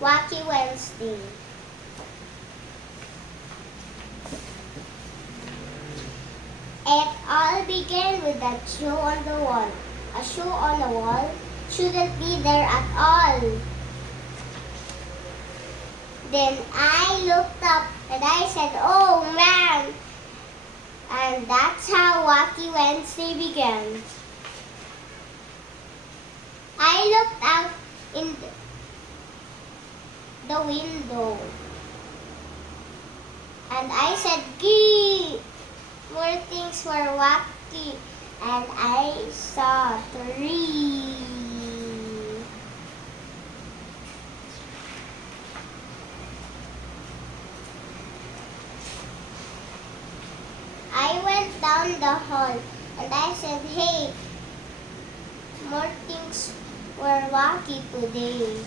Wacky Wednesday. It all began with that show on the wall. A show on the wall shouldn't be there at all. Then I looked up and I said, "Oh man!" And that's how Wacky Wednesday began. I looked out in the window and I said, "Gee!" More things were wacky, and I saw 3. I went down the hall, and I said, "Hey, more things were wacky today."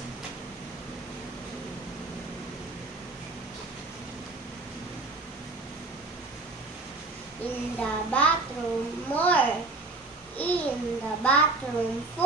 In the bathroom, more. In the bathroom, 4.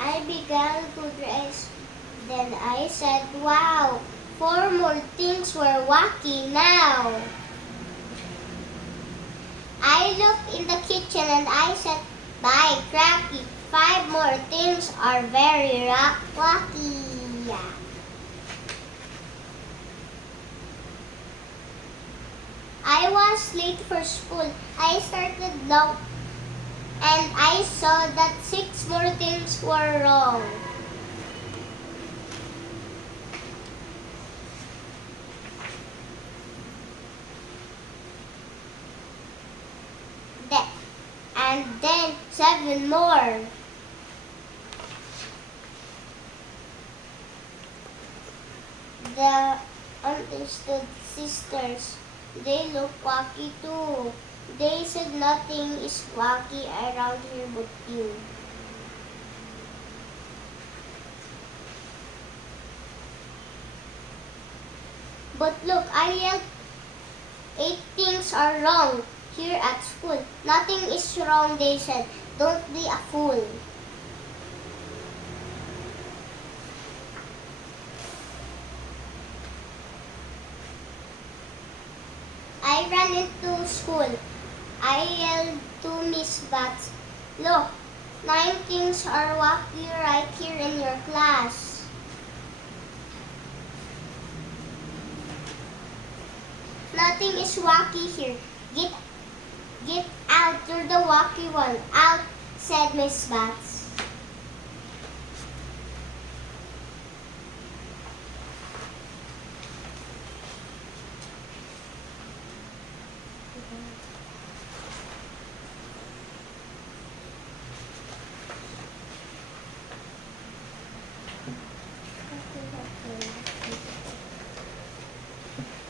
I began to dress. Then I said, "Wow, 4 more things were wacky now." I looked in the kitchen and I said, "By crappy, 5 more things are very wacky." I was late for school. I started long and I saw that 6 more things were wrong. And then 7 more. The understood sisters, they look wacky too. They said nothing is wacky around here but you. But look, I yelled 8 things are wrong here at school. Nothing is wrong, they said. Don't be a fool. I ran into school. I yelled to Miss Bats, "Look, 9 things are wacky right here in your class." Nothing is wacky here. Get out, you're the wacky one. Out, said Miss Bats.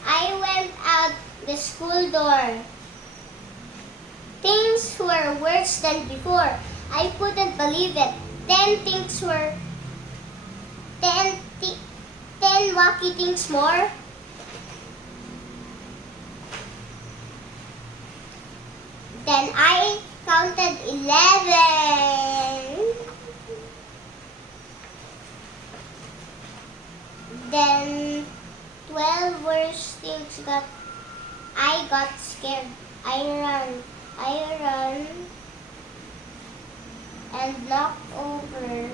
I went out the school door. Things were worse than before. I couldn't believe it. 10 things were 10 wacky things more. Then I counted 11. Then 12 worse things I got scared. I ran and knocked over.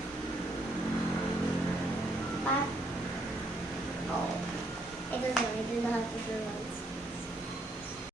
Oh, I don't know how to do it.